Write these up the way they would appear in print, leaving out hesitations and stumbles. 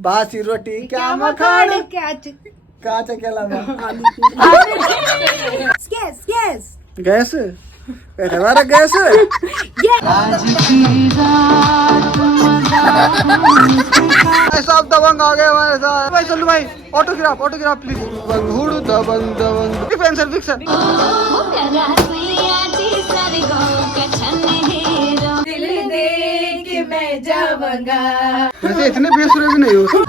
बासी रोटी क्या मखान काचा के अलावा गैस हमारा गैस सब दबंग आ गए हमारे साथ भाई। चलो भाई ऑटोग्राफ प्लीज। दबंग दबंग फिक्स मैं जाऊंगा। वैसे इतने बेसुरे भी नहीं हो।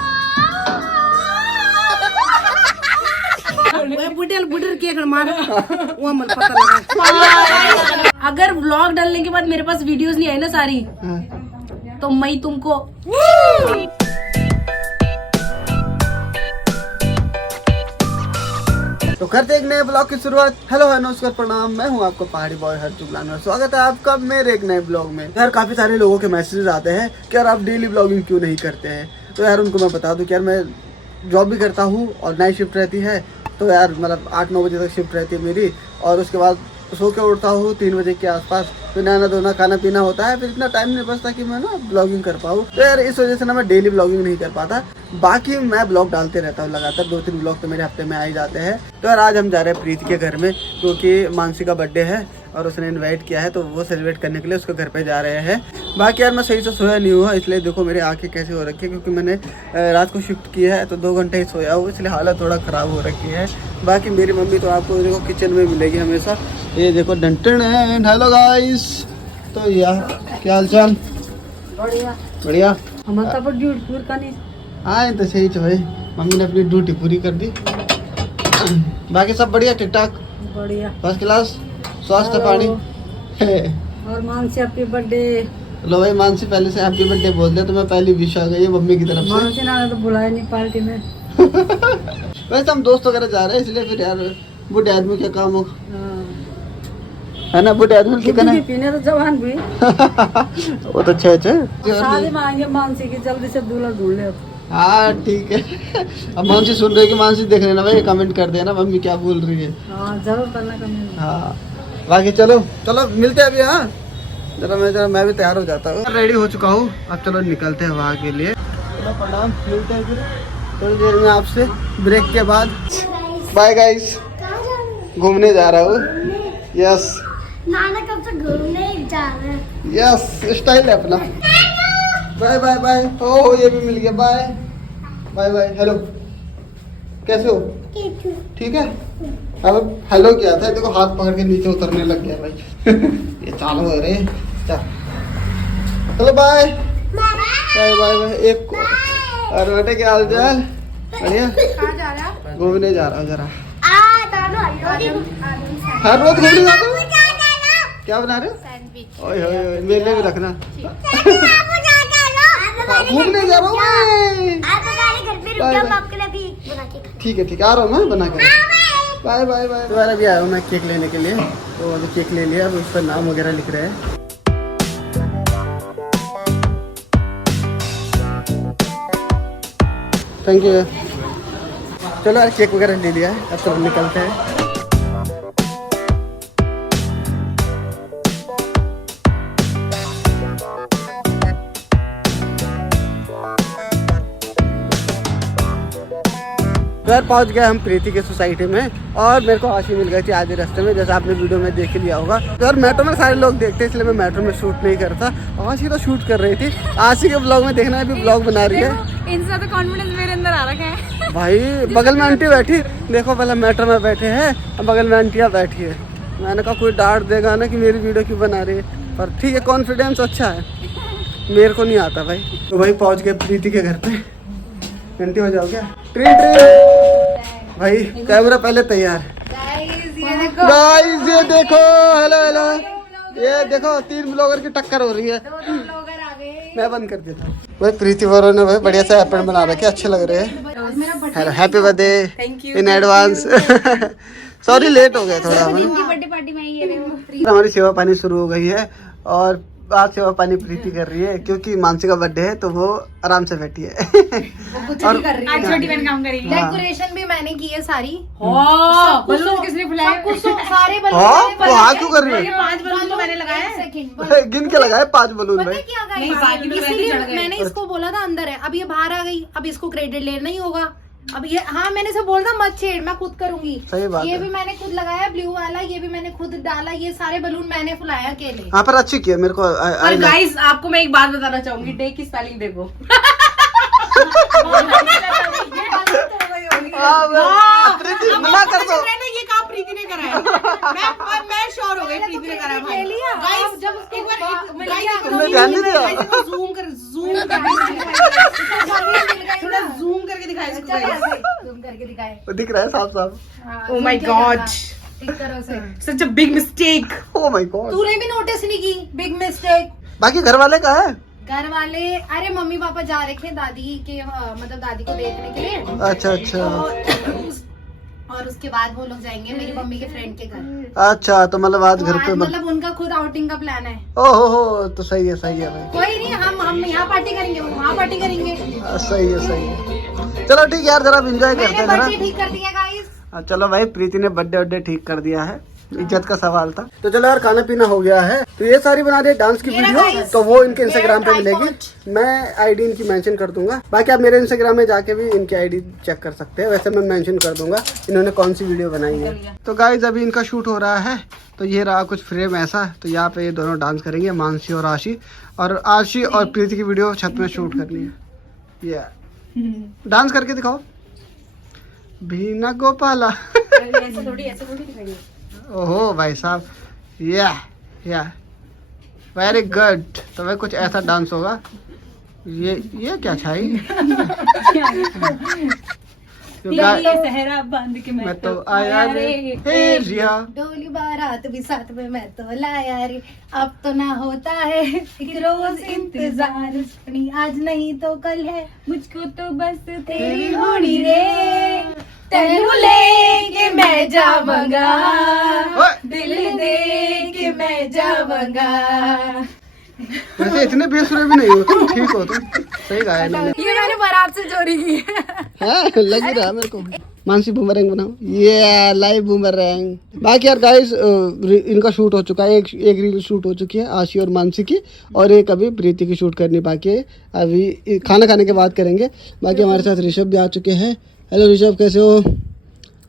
बुढ़र केक मार वो मन पता लगा। अगर व्लॉग डालने के बाद मेरे पास वीडियोस नहीं आई ना सारी तो मैं तुमको तो करते एक नए ब्लॉग की शुरुआत। हेलो नमस्कार प्रणाम, मैं हूं आपका पहाड़ी बॉय हर्षु गुलान। स्वागत है आपका मेरे एक नए ब्लॉग में। यार काफी सारे लोगों के मैसेजेस आते हैं कि यार आप डेली ब्लॉगिंग क्यों नहीं करते हैं। तो यार उनको मैं बता दूं कि यार मैं जॉब भी करता हूं और नाइट शिफ्ट रहती है। तो यार मतलब 8-9 बजे तक शिफ्ट रहती है मेरी, और उसके बाद सो के उठता हूँ 3 बजे के आसपास। फिर नहाना धोना खाना पीना होता है, फिर इतना टाइम नहीं बचता कि मैं ना ब्लॉगिंग कर पाऊँ। तो यार इस वजह से ना मैं डेली ब्लॉगिंग नहीं कर पाता। बाकी मैं ब्लॉग डालते रहता हूँ लगातार, 2-3 ब्लॉग तो मेरे हफ्ते में आ ही जाते हैं। तो यार आज हम जा रहे हैं प्रीति के घर में, क्योंकि मानसी का बर्थडे है और उसने इनवाइट किया है, तो वो सेलिब्रेट करने के लिए उसके घर पे जा रहे हैं। बाकी यार मैं सही से सोया नहीं हुआ, इसलिए देखो मेरी आंखें कैसे हो रखी है, क्योंकि मैंने रात को शिफ्ट किया है तो 2 घंटे ही सोया हूँ, इसलिए हालत थोड़ा ख़राब हो रखी है। बाकी मेरी मम्मी तो आपको देखो किचन में मिलेगी हमेशा। ये देखो डंटन। Hello guys. तो यार क्या हाल चाल? बढ़िया। हमारा पर ड्यूटी पूरी करनी आए तो सही जो है, मम्मी ने अपनी ड्यूटी पूरी कर दी। बाकी सब बढ़िया, ठीक ठाक, बढ़िया, फर्स्ट क्लास, स्वास्थ्य पानी। और मानसी हैप्पी बर्थडे। लो भाई मानसी पहले से हैप्पी बर्थडे बोल दे, तो मैं पहली विश आ गई है मम्मी की तरफ से। मानसी ने तो बुलाया नहीं पार्टी में। वैसे हम दोस्त वगैरह जा रहे हैं, इसलिए फिर यार बूढ़े आदमी क्या काम हो, है ना? बूढ़े आदमी की कहना पीने तो जवान भी वो तो छे शादी में आएंगे मानसी की, जल्दी से दूल्हा ढूंढ ले। हाँ ठीक है। अब मानसी सुन रही है कि मानसी देख लेना भाई, कमेंट कर देना मम्मी क्या बोल रही है। हाँ जरूर करना कमेंट। हाँ बाकी चलो मिलते हैं अभी। हाँ जरा मैं भी तैयार हो जाता हूँ, रेडी हो चुका हूँ। अब चलो निकलते हैं वहाँ के लिए। चलो प्रणाम, मिलते हैं फिर थोड़ी देर में आपसे ब्रेक के बाद। बाय गाइस, घूमने जा रहा हूँ। यस नाना कब से घूमने जा रहे हैं। यस स्टाइल है अपना। Bye bye bye. ओह ये भी मिल गया। Bye bye bye. हेलो कैसे हो? ठीक है। अब हेलो किया था, देखो हाथ पकड़ के नीचे उतरने लग गया भाई। ये चालू हो रहे। चलो बाय बाय बाय बाय। एक और बेटे क्या हाल चाल? बढ़िया। घूमने जा रहा हूँ जरा। हर रोज घूमने जाता हूँ। क्या बना रहे हो? ओए ओए मेरे लिए भी रखना। घूमने जा रहा हूँ ठीक है आ रहा हूँ मैं बना कर। Bye bye bye. दोबारा भी आया हूँ मैं केक लेने के लिए, तो अभी केक ले लिया, उस पर नाम वगैरह लिख रहे हैं। Thank you. चलो यार केक वगैरह ले लिया है, अब सब निकलते हैं। घर पहुंच गए हम प्रीति के सोसाइटी में, और मेरे को आशी मिल गई थी आधे रास्ते में, जैसा आपने वीडियो में देख लिया होगा। तो यार मेट्रो में सारे लोग देखते हैं, इसलिए मैं मेट्रो में शूट नहीं करता। आशी तो शूट कर रही थी, आशी के ब्लॉग में देखना है, अभी ब्लॉग बना रही है। इनसे ज्यादा कॉन्फिडेंस मेरे अंदर आ रखा है भाई। बगल में आंटी बैठी, देखो पहले मेट्रो में बैठे हैं, बगल में आंटियाँ बैठी है। मैंने कहा कोई डांट देगा ना कि मेरी वीडियो क्यों बना रही है, पर ठीक है कॉन्फिडेंस अच्छा है, मेरे को नहीं आता भाई। तो भाई पहुँच गए प्रीति के घर पे। घंटी हो जाओ क्या? भाई कैमरा पहले तैयार। गाइस ये देखो, हेलो ये देखो 3 ब्लॉगर की टक्कर हो रही है। मैं बंद कर देता हूँ। भाई प्रीति वरुण ने भाई बढ़िया से एपेंट बना रखे, अच्छे लग रहे हैं। Happy birthday in advance. Sorry late हो गया थोड़ा। हमारी सेवा पानी शुरू हो गई है, और आज सेवा पानी प्रीति कर रही है क्योंकि मानसी का बर्थडे है तो वो आराम से बैठी है। और आज छोटी बहन काम करेगी। डेकोरेशन भी मैंने की है सारी। बलून किसने फुलाए? सारे तो हाँ क्यों कर रही है? 5 बलून तो मैंने लगाए। गिन के लगाए 5 बलून भाई। क्या मैंने इसको बोला था अंदर है, अब ये बाहर आ गई, अब इसको क्रेडिट लेना ही होगा। अब ये हाँ मैंने इसे बोल था मत छेड़, मैं खुद करूंगी। सही बात ये है। भी मैंने खुद लगाया ब्लू वाला, ये भी मैंने खुद डाला, ये सारे बलून मैंने फुलाया अकेले। हाँ पर अच्छी किया मेरे को। और गाइस आपको मैं एक बात बताना चाहूंगी, डे की स्पेलिंग देखो। मना कर दो। ये काम प्रीति ने करा है। मैं श्योर हो गई प्रीति ने करा है भाई। गाइस जब एक बार तुमने ध्यान नहीं दिया? जूम थोड़ा जूम करके दिखाए इसको गाइस। जूम करके दिखाए। दिख रहा है साफ साफ। ओह माय गॉड, इस तरह से such a big mistake. Oh my god, तूने भी नोटिस नहीं की? Big mistake. बाकी घर वाले कहाँ है? घर वाले अरे मम्मी पापा जा रखे हैं दादी के मतलब दादी को देखने के लिए। अच्छा और उसके बाद वो लोग जाएंगे मेरी मम्मी के फ्रेंड के घर। अच्छा तो मतलब आज घर पे मतलब उनका खुद आउटिंग का प्लान है। ओहो हो, तो सही है भाई। कोई नहीं, हम यहाँ पार्टी करेंगे, वो वहाँ पार्टी करेंगे। सही है। चलो ठीक है यार, जरा एंजॉय करते हैं बर्थडे ठीक कर दिया गाइस। चलो भाई, प्रीति ने बर्थडे ठीक कर दिया है, इज्जत का सवाल था। तो चलो यार, खाना पीना हो गया है, तो ये सारी बना दे डांस की वीडियो, तो वो इनके इंस्टाग्राम पे मिलेगी। मैं आईडी इनकी मेंशन कर दूंगा, बाकी आप मेरे इंस्टाग्राम में जाके भी इनकी आईडी चेक कर सकते हैं। वैसे मैं मेंशन कर दूंगा इन्होंने कौन सी वीडियो बनाई है। तो गाइज अभी इनका शूट हो रहा है, तो ये रहा कुछ फ्रेम ऐसा। तो यहाँ पे ये दोनों डांस करेंगे, मानसी और आशी। और आशी और प्रीति की वीडियो छत में शूट करनी है। ये डांस करके दिखाओ भीना गोपाला। ऐसे थोड़ी दिखाइए। ओहो भाई साहब, या वेरी गुड। तो भाई कुछ ऐसा डांस होगा। ये क्या छाई? सहरा बांध के मैं तो आया रे हे रिया, डोली बारात भी साथ में मैं तो लाया रे। अब तो ना होता है एक रोज इंतजार, आज नहीं तो कल है, मुझको तो बस तेरी होनी रे। तेनू लेके मैं जावंगा, दिल दे के मैं जावंगा। वैसे इतने बेसुरे भी नहीं हो तुम, ठीक हो तुम, सही गाया मैंने। ये मैंने बारात से चोरी की है। लग ही रहा मेरे को। मानसी बूमरैंग बनाओ, ये लाइव बूमरैंग। बाकी यार गाइस इनका शूट हो चुका है, एक रील शूट हो चुकी है आशी और मानसी की, और एक अभी प्रीति की शूट करनी बाकी है। अभी खाना खाने के बाद करेंगे। बाकी हमारे साथ ऋषभ भी आ चुके हैं। हेलो ऋषभ, कैसे हो?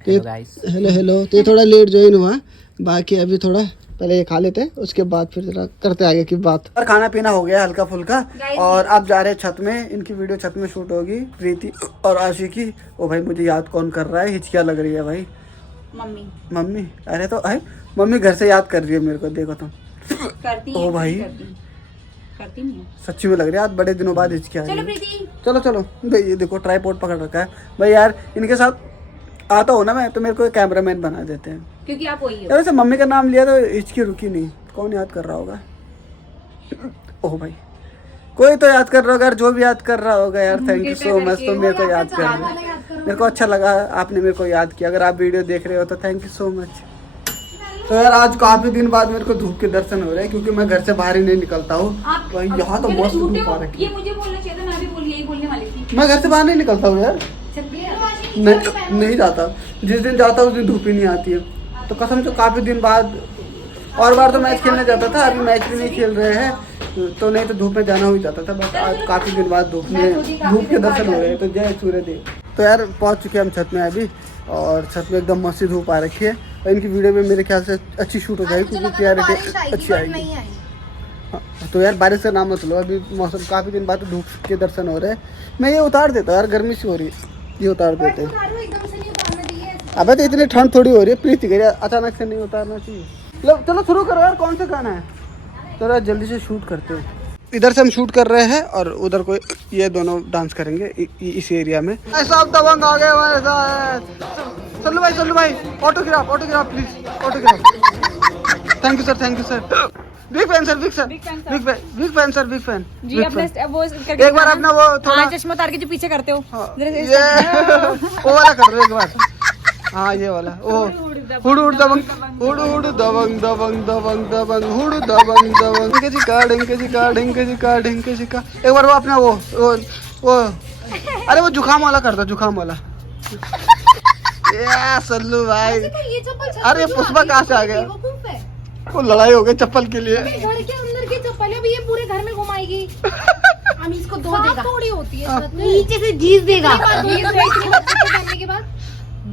हेलो। तो ये थोड़ा लेट ज्वाइन हुआ, बाकी अभी थोड़ा पहले ये खा लेते हैं, उसके बाद फिर जरा करते आगे की बात। और खाना पीना हो गया हल्का फुल्का, और अब जा रहे हैं छत में। इनकी वीडियो छत में शूट होगी, प्रीति और आशी की। ओ भाई मुझे याद कौन कर रहा है, हिचकिया लग रही है भाई। मम्मी। अरे तो आई मम्मी घर से याद कर रही है मेरे को, देखो तुम। करती ओ भाई करती नहीं, सच्ची में लग रही है, आज बड़े दिनों बाद हिचकिया। चलो भाई, ये देखो ट्राइपॉड पकड़ रखा है भाई। यार इनके साथ आता हो ना मैं, तो मेरे को कैमरामैन बना देते हैं, क्योंकि आप वही हो। वैसे मम्मी का नाम लिया तो हिचकी रुकी नहीं। कौन याद कर रहा होगा? ओह भाई, कोई तो याद कर रहा होगा यार, जो भी याद कर रहा होगा यार, थैंक यू सो मच। तो मेरे को याद कर रहे, मेरे को अच्छा लगा आपने मेरे को याद किया। अगर आप वीडियो देख रहे हो तो थैंक यू सो मच। तो यार आज काफी दिन बाद मेरे को धूप के दर्शन हो रहे हैं, क्योंकि मैं घर से बाहर ही नहीं निकलता हूँ। यहाँ तो मस्त धूप आ रखी है। ये मुझे बोलना चाहिए था, मैं भी यही बोलने वाली थी। मैं घर से बाहर नहीं निकलता हूँ यार, नहीं जाता। जिस दिन जाता उस दिन धूप ही नहीं आती है। तो कसम से काफी दिन बाद, और बार तो मैच खेलने जाता था, अभी मैच भी नहीं खेल रहे हैं, तो नहीं तो धूप में जाना हो ही जाता था। बस आज काफी दिन बाद धूप के दर्शन हो रहे हैं, तो जय सूर्य देव। तो यार पहुंच चुके हैं हम छत में अभी, और छत में एकदम मस्त धूप आ रखी है। और इनकी वीडियो में मेरे ख्याल से अच्छी शूट हो जाएगी, क्योंकि क्लियरिटी अच्छी आएगी। तो यार बारिश का नाम मत लो, अभी मौसम काफी दिन बाद धूप के दर्शन हो रहे हैं। मैं ये उतार देता यार, गर्मी सी हो रही है, ये उतार देते हैं। अबे तो इतनी ठंड थोड़ी हो रही है, प्रीति कह रही है अचानक से नहीं उतारना चाहिए। चलो शुरू करो यार, कौन सा गाना है? चलो जल्दी से शूट करते हैं। इधर से हम शूट कर रहे हैं, और उधर को ये दोनों डांस करेंगे इस एरिया में। ऐसा दबंग आ गए। चलो भाई autograph please, autograph. Thank you sir. Big fan sir. Big fan जी। अपने वो एक बार अपना वो थोड़ा चश्मा उतार के जो पीछे करते हो, वो वाला कर दो एक बार। हाँ ये वाला, ओ हुड हुड दबंग हुड हुड दबंग दबंग दबंग दबंग हुड दबंग दबंग ढिंके चिका ढिंके चिका ढिंके चिका ढिंके चिका। एक बार वो अपना वो अरे वो जुखाम वाला करता, जुखाम वाला। ये सल्लू भाई, ये चप्पल अरे पुष्पा कहाँ से आ गया? बेवकूफ है। वो लड़ाई हो गई चप्पल के लिए। अबे घर के अंदर की चप्पल है, अभी ये पूरे घर में घुमाएगी। हम इसको धो देगा। थोड़ी होती है, नीचे से जीज देगा। पहनने के बाद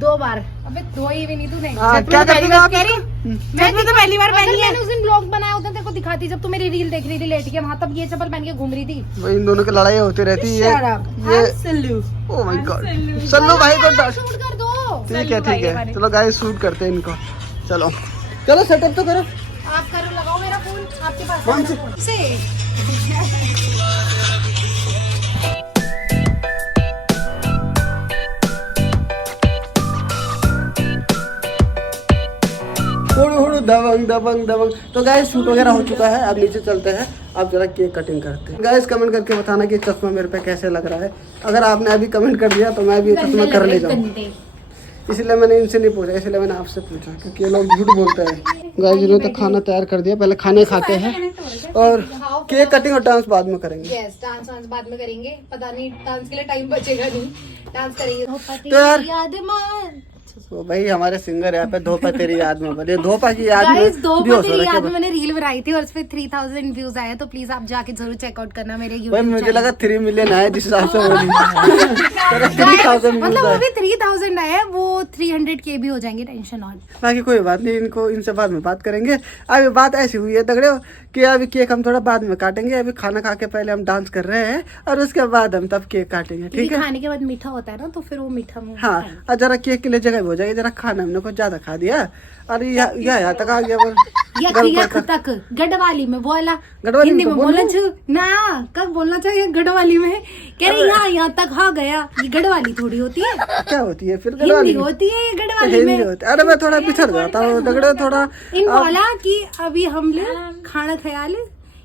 2 बार। अबे धोई भी नहीं तूने। क्या करती है आप? मैं तो पहली बार पहनी है। मैंने उस दिन ब्लॉग बनाया होता तेरे को दिखाती, जब तू मेरी रील देख रही थी लेट के वहाँ, तब ये चप्पल पहन के घूम रही थी। वही इन दोनों की लड़ाई होती रहती है। ये सल्लू। ओह माय गॉड, सल्लू भाई को शूट कर दो। ठीक है चलो गाइस शूट करते हैं इनको। चलो चलो सेटअप तो करो। आप करो, लगाओ मेरा फोन आपके पास। कौन सी? से हुड़ हुड़ दबंग दबंग दबंग। तो गाइस शूट वगैरह हो चुका है, अब नीचे चलते हैं। अब जरा केक कटिंग करते हैं। गाइस कमेंट करके बताना कि चश्मा मेरे पे कैसे लग रहा है। अगर आपने अभी कमेंट कर दिया तो मैं भी चश्मा कर ले जाऊँ, इसलिए मैंने इनसे नहीं पूछा, इसलिए मैंने आपसे पूछा, क्योंकि ये लोग झूठ बोलते हैं। गाइस इन्होंने तो खाना तैयार कर दिया, पहले खाने खाते हैं और केक कटिंग और डांस बाद में करेंगे। यस, डांस बाद में करेंगे। पता नहीं डांस के लिए टाइम बचेगा नहीं, डांस करेंगे। तो यार तो भाई हमारे सिंगर यहाँ पे धोपा तेरी याद में बने, धोपा की याद में धोपा तेरी याद में मैंने रील बनाई थी और उस पे 3000 व्यूज आए, तो प्लीज आप जाके जरूर चेकआउट करना मेरे भाई। YouTube मुझे लगा 3 मिलियन आए जिस हिसाब से वो नहीं 3000 मतलब वो भी 3000 आए, वो 300K भी हो जाएंगे, टेंशन ऑन। बाकी कोई बात नहीं, इनको इनसे बाद में बात करेंगे। अभी बात ऐसी हुई है तगड़े कि अभी केक हम थोड़ा बाद में काटेंगे। अभी खाना खा के पहले हम डांस कर रहे हैं और उसके बाद हम तब केक काटेंगे, ठीक है? खाने के बाद मीठा होता है ना, तो फिर वो मीठा हाँ, और जरा केक के लिए जगह भी हो जाएगी। जरा खाना हमने कुछ ज्यादा खा दिया और यहाँ तक आ गया। यख तक गढ़वाली में बोला, गढ़वाली हिंदी में में बोलना चाहिए ना, कब बोलना चाहिए गढ़वाली में? कह रहे यहाँ तक आ गया। ये गढ़वाली थोड़ी होती है, क्या होती है फिर? हिंदी होती है ये गढ़वाली में। अरे मैं थोड़ा पिछड़ जाता हूँ तगड़े थोड़ा। इन बोला कि अभी हम लोग खाना ख्याल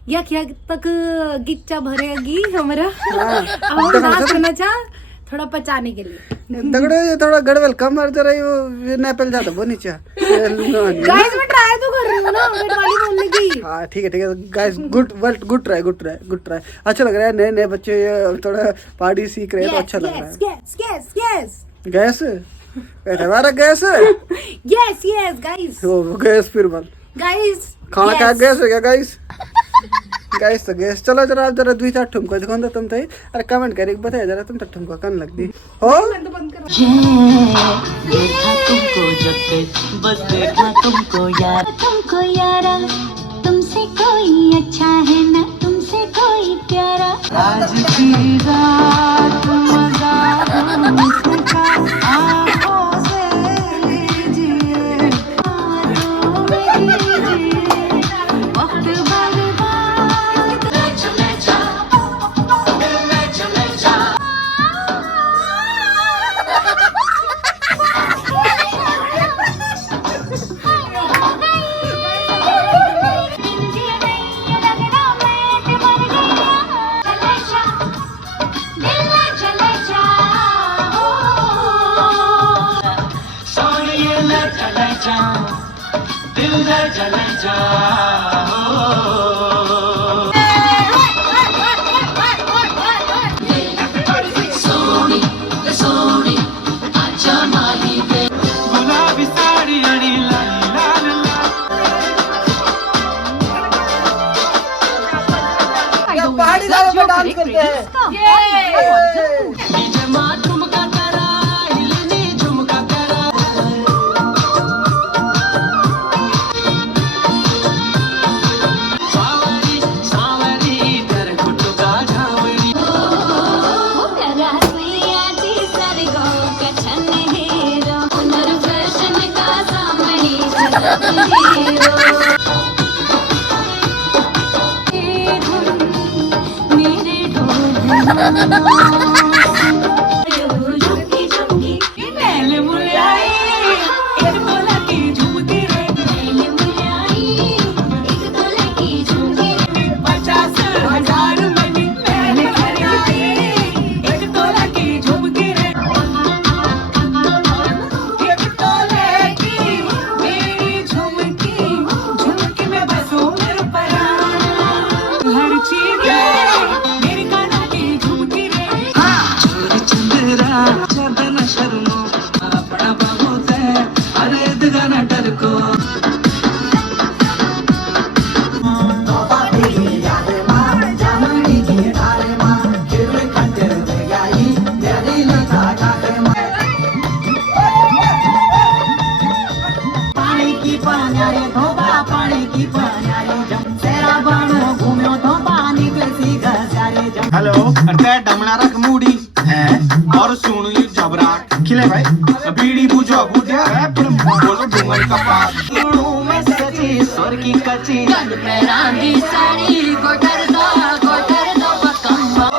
यख तक गिच्चा भरेगी हमारा, अब नाच करना चाह थोड़ा पचाने के लिए। तगड़े ये थोड़ा गड़बड़ कम मार जरा ये नेपाल जाता वो नीचे। गाइस मैं ट्राई तो कर रही हूँ ना गढ़वाली बोलने की। हाँ ठीक है गाइस, गुड ट्राई। अच्छा लग रहा है, नए नए बच्चे थोड़ा पार्टी सीख रहे हैं तो अच्छा लग रहा है। गैस हमारा गैस यस गाइस, गैस फिर बल गाइस खाना का गैस हो गया गाइस। गाइस तो गैस चलो जरा आप जरा 2-4 ठुमको दिखाओ तो तुम तो। अरे कमेंट करके बताया जरा तुम तो ठुमको कन लगती हो। तुमको जब से बस देखा तुमको यारा तुमसे कोई अच्छा है ना तुमसे कोई प्यारा। आज की रात मजा आँखों से लीजिए, वक्त बर्बाद चले जा। पहाड़ी गाने पे डांस करते हैं। करते डमना रख मूडी है और सुन ये जबरा खिले भाई बीड़ी बुझो बुझे बोलो डूंगर का पास में सजी स्वर की कची गंद पे रांगी साड़ी गोटर दो बकम्बा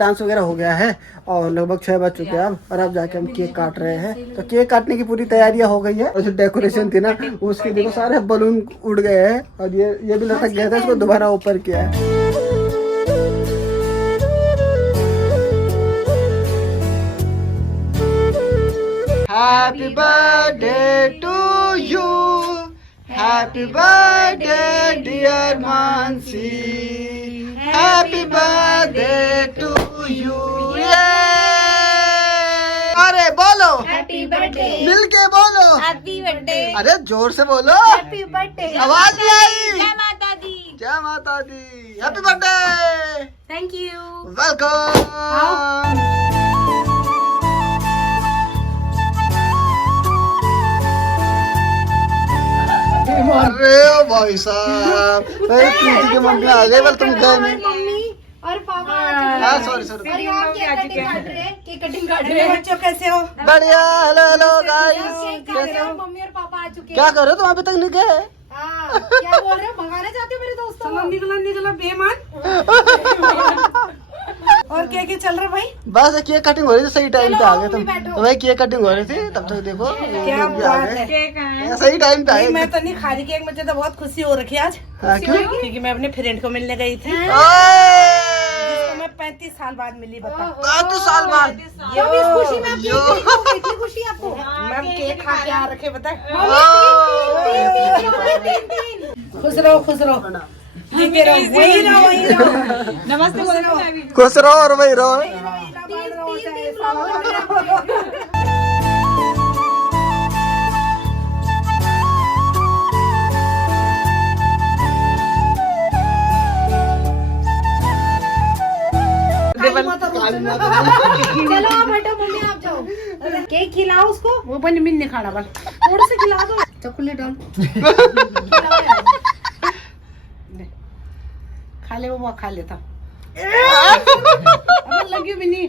डांस वगैरह हो गया है और लगभग 6 बज चुके हैं अब, और अब जाके हम केक काट रहे हैं। तो केक काटने की पूरी तैयारियां हो गई है और जो डेकोरेशन थी ना उसके देखो सारे बलून उड़ गए हैं और ये भी लटक गया था, इसको दोबारा ऊपर किया है। Happy birthday to you, happy birthday dear Mansi, happy birthday to you. अरे बोलो हैप्पी बर्थडे, मिलके बोलो हैप्पी बर्थडे, अरे जोर से बोलो, हैप्पी बर्थडे। आवाज नहीं आई। जय माता दी, जय Mata Di, happy birthday, thank you. Welcome. अरे भाई साहब, प्रीति के मम्मी आ गए, बल तुम गए नहीं। मम्मी और पापा सॉरी सॉरी, और यहाँ केक कटिंग काट रहे हैं, केक कटिंग काट रहे हैं। बच्चों कैसे हो? बढ़िया। हेलो हेलो केक काट रहे गाइस, हैं, मम्मी और पापा आ चुके हैं। क्या कर रहे हो तुम? अभी तक नहीं गए? हाँ, क्या बोल रहे हो? भगाना चाहते हो मेरे दोस्तों को? निकला बेमान। और क्या क्या चल रहा भाई? बस केक कटिंग हो रही थी, सही टाइम पे आ गए तुम। मम्मी बैठो। तो भाई केक कटिंग हो रही थी, तब तक देखो क्या लोग भी आ बात गए। है। सही टाइम पे आए। मैं तो नहीं खा रही केक, मुझे तो बहुत खुशी हो रखी आज। हाँ, क्यों? क्योंकि मैं अपने फ्रेंड को मिलने गई थी, ओए! जिसको मैं 35 साल बाद मिली। बता 35 साल बाद। मम्मी इस खुशी में आप यो। केक खाओगे, इतनी खुशी आपको? मैम केक खा के आ रखे बता। खुश रहो, खुश रहो। जीते रहो, वही रहो, वही रहो। नमस्ते बोलो ना मैं भी। खुश रहो और वही रहो। चलो आप हटो, मम्मी आप जाओ। केक खिलाओ उसको, वो बनी मिल नहीं खाना बल। थोड़ा सा खिला दो। चॉकलेट डाल। खा ले वो खा लेता। अब लगी भी नहीं।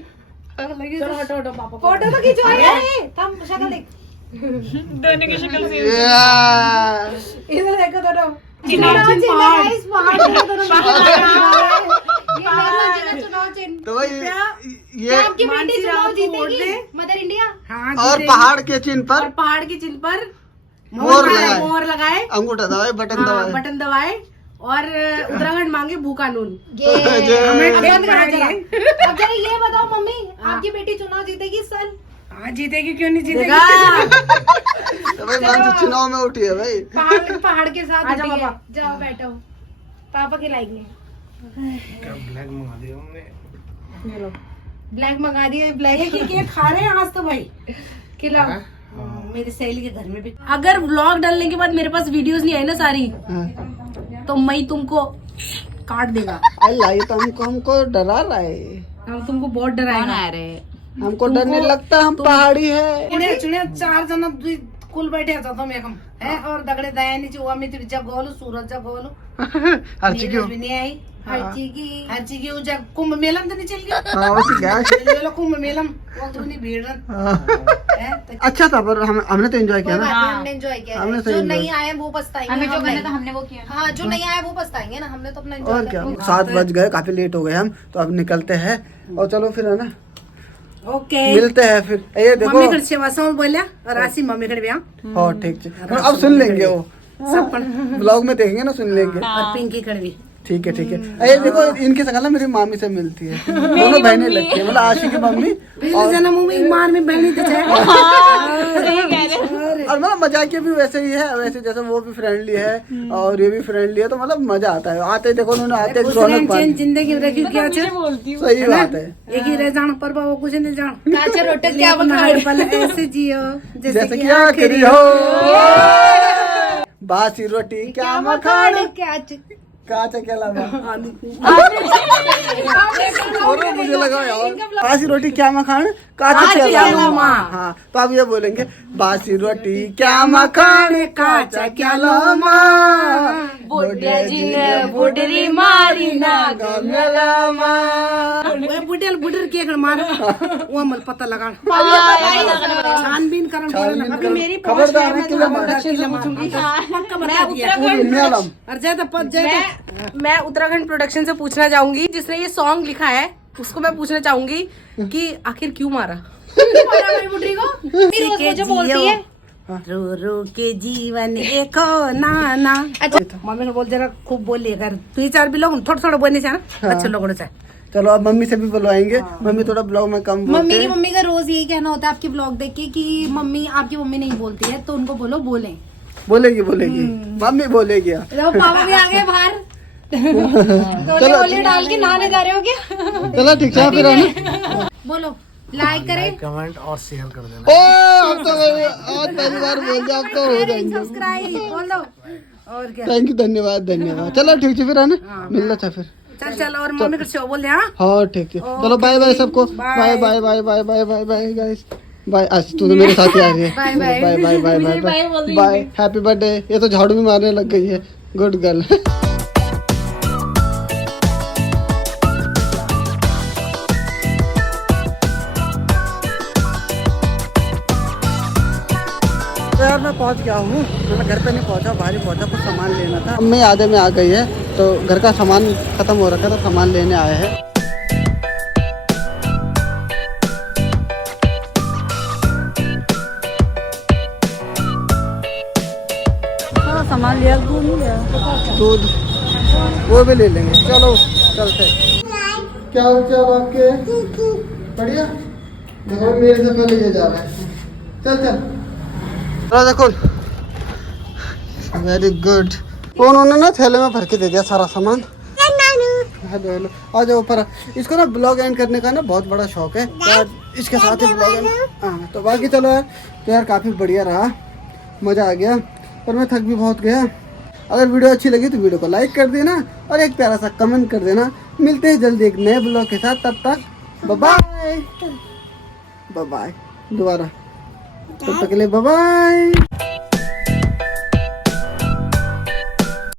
लगी चलो हटो हटो पापा। फोटो तो खिंचवा रहे। थम शक्ल देख। दोनों की शक्ल से इधर देखो दोनों। चुनाव चिन्ह गाइस, पहाड़ देखो दोनों। ये देखो चुनाव चिन्ह। तो भाई क्या ये आपकी बेटी चुनाव वोट जीतेगी? दे। Mother India. हाँ, और जीतेगी। पहाड़ के चिन्ह और पर पहाड़ के चिन्ह पर मोर लगाए। मोर लगाए। अंगूठा दबाए, बटन हाँ, दबाए। बटन दबाए और उत्तराखंड मांगे भू कानून। ये जय। अब बंद करो जरा। अब जरा ये बताओ मम्मी, आपकी बेटी चुनाव जीतेगी इस साल? हाँ जीतेगी, क्यों नहीं जीतेगी। तो भाई मानसी चुनाव में उठी है भाई। पहाड़ के साथ आजा उठी है। पापा। जाओ बैठो, पापा खिलाएंगे। ब्लैक मंगा दिए, ब्लैक केक खा रहे हैं आज तो भाई। खिलाओ। मेरी सहेली के घर में भी। अगर व्लॉग डालने के बाद मेरे पास वीडियोस नहीं आई ना सारी, तो मैं तुमको काट देगा। अल्लाह, ये तो हमको डरा रहा है। हम तुमको बहुत डराएगा। हमको डर नहीं लगता, हम पहाड़ी है। चुने चुने 4 जना कुल बैठे जाता मैं हम है और दगड़े दया नीचे हुआ मैं तुझे जब गोलू सूरज जब गोलू हर चीज भी नहीं आई। हर चीज की जब कुंभ मेलम तो नहीं चल गया। हाँ वैसे क्या ले लो कुंभ मेलम, वो तो नहीं भीड़ हाँ। है तो अच्छा था, पर हमने तो एंजॉय किया कोई ना। बात नहीं, हमने एंजॉय किया हमने है। तो जो enjoy- नहीं आए वो पछताएंगे। हमें जो हम करना नहीं। था हमने वो किया। हाँ, जो नहीं आए वो पछताएंगे ना, हमने तो अपना और एंजॉय क्या, किया। 7 बज गए, काफी लेट हो गए हम, तो अब निकलते हैं और चलो फिर है ना ओके। मिलते हैं फिर। ये देखो मम्मी कर सेवा सो बोलिया और आसी मम्मी कर ब्याह हाँ ठीक है, अब सुन लेंगे वो सब ब्लॉग में देखेंगे ना, सुन लेंगे। और पिंकी कर भी। ठीक है ठीक है। ये देखो इनकी शकल ना मेरी मामी से मिलती है, दोनों बहनें लगती है, मतलब आशी की मम्मी और जना मुंह मार में बहनी तो चाहे। और मतलब मजाकिया भी वैसे ही है, वैसे जैसे वो भी फ्रेंडली है और ये भी फ्रेंडली है, तो मतलब मजा आता है। आते देखो उन्होंने आते रौनक पानी। जिंदगी में रखी क्या छे सही बात है। एक ही रह जान पर वो कुछ नहीं जान। काचा रोटे क्या पल ऐसे जियो जैसे कि आखिरी हो, बासी रोटी क्या मखान, क्या काचा के अलावा और मुझे लगा यार बासी रोटी क्या मखान काचा के अलावा। हाँ तो आप ये बोलेंगे बासी रोटी क्या मखान काचा के अलावा बुडरी मारी ना गमेलामा। बुडर के मार वो मल पता लगा छानबीन करन अभी मेरी खबरदार है मैं उत्तराखंड प्रोडक्शन से पूछना चाहूंगी, जिसने ये सॉन्ग लिखा है उसको मैं पूछना चाहूंगी कि आखिर क्यों मारा बुढ़ी को फिर रोज मुझे बोलती है रो रो के जीवन एको नाना। अच्छा मम्मी ने बोल जरा खूब बोलिए कर 2-4 भी लोग थोड़ा थोड़ा बोलने से ना अच्छे लोगों से। चलो अब मम्मी से भी बुलवाएंगे। मम्मी थोड़ा ब्लॉग में कम बोलते मम्मी की हैं। मम्मी का रोज यही कहना होता है आपके ब्लॉग देख के कि मम्मी आपकी मम्मी नहीं बोलती है तो उनको बोलो बोलें। बोलेगी मम्मी बोलेगी। तो पापा भी आ गए बाहर गोली गोली डाल के नहाने जा रहे हो क्या? चलो ठीक है फिर है बोलो लाइक करें कमेंट और शेयर कर देना। ओ अब तो आज पहली बार बोल दिया, अब तो हो जाएंगे। सब्सक्राइब बोल दो। और क्या थैंक यू धन्यवाद। चलो ठीक है फिर है ना मिलना था फिर। चल और मम्मी को शो बोल दे। हाँ हाँ ठीक है चलो बाय बाय सबको। Bye bye bye bye bye bye bye guys bye. आज तू तो मेरे साथ ही आ रही है। Bye bye bye bye bye bye happy birthday. ये तो झाड़ू भी मारने लग गई है। Good girl. तो यार मैं पहुंच गया हूँ। मैं घर पे नहीं पहुंचा, बाहर ही पहुंचा, कुछ सामान लेना था। अम्मी आधे में आ गई है तो घर का सामान खत्म हो रखा है तो सामान लेने आए हैं। सामान लिया दूध वो भी ले लेंगे। चलो चलते। क्या हाल चाल आपके? बढ़िया। देखो मेरे से पहले ये जा रहा है। चल देखो वेरी गुड। उन्होंने ना थैले में भर के दे दिया सारा सामान। हेलो आ जाओ ऊपर। इसको ना ब्लॉग एंड करने का ना बहुत बड़ा शौक है तो इसके साथ ही ब्लॉग एंड। हाँ तो बाकी चलो यार तो यार काफ़ी बढ़िया रहा, मज़ा आ गया पर मैं थक भी बहुत गया। अगर वीडियो अच्छी लगी तो वीडियो को लाइक कर देना और एक प्यारा सा कमेंट कर देना। मिलते हैं जल्दी एक नए ब्लॉग के साथ, तब तक बाय बाय। दोबारा तब तक के लिए बाय बाय।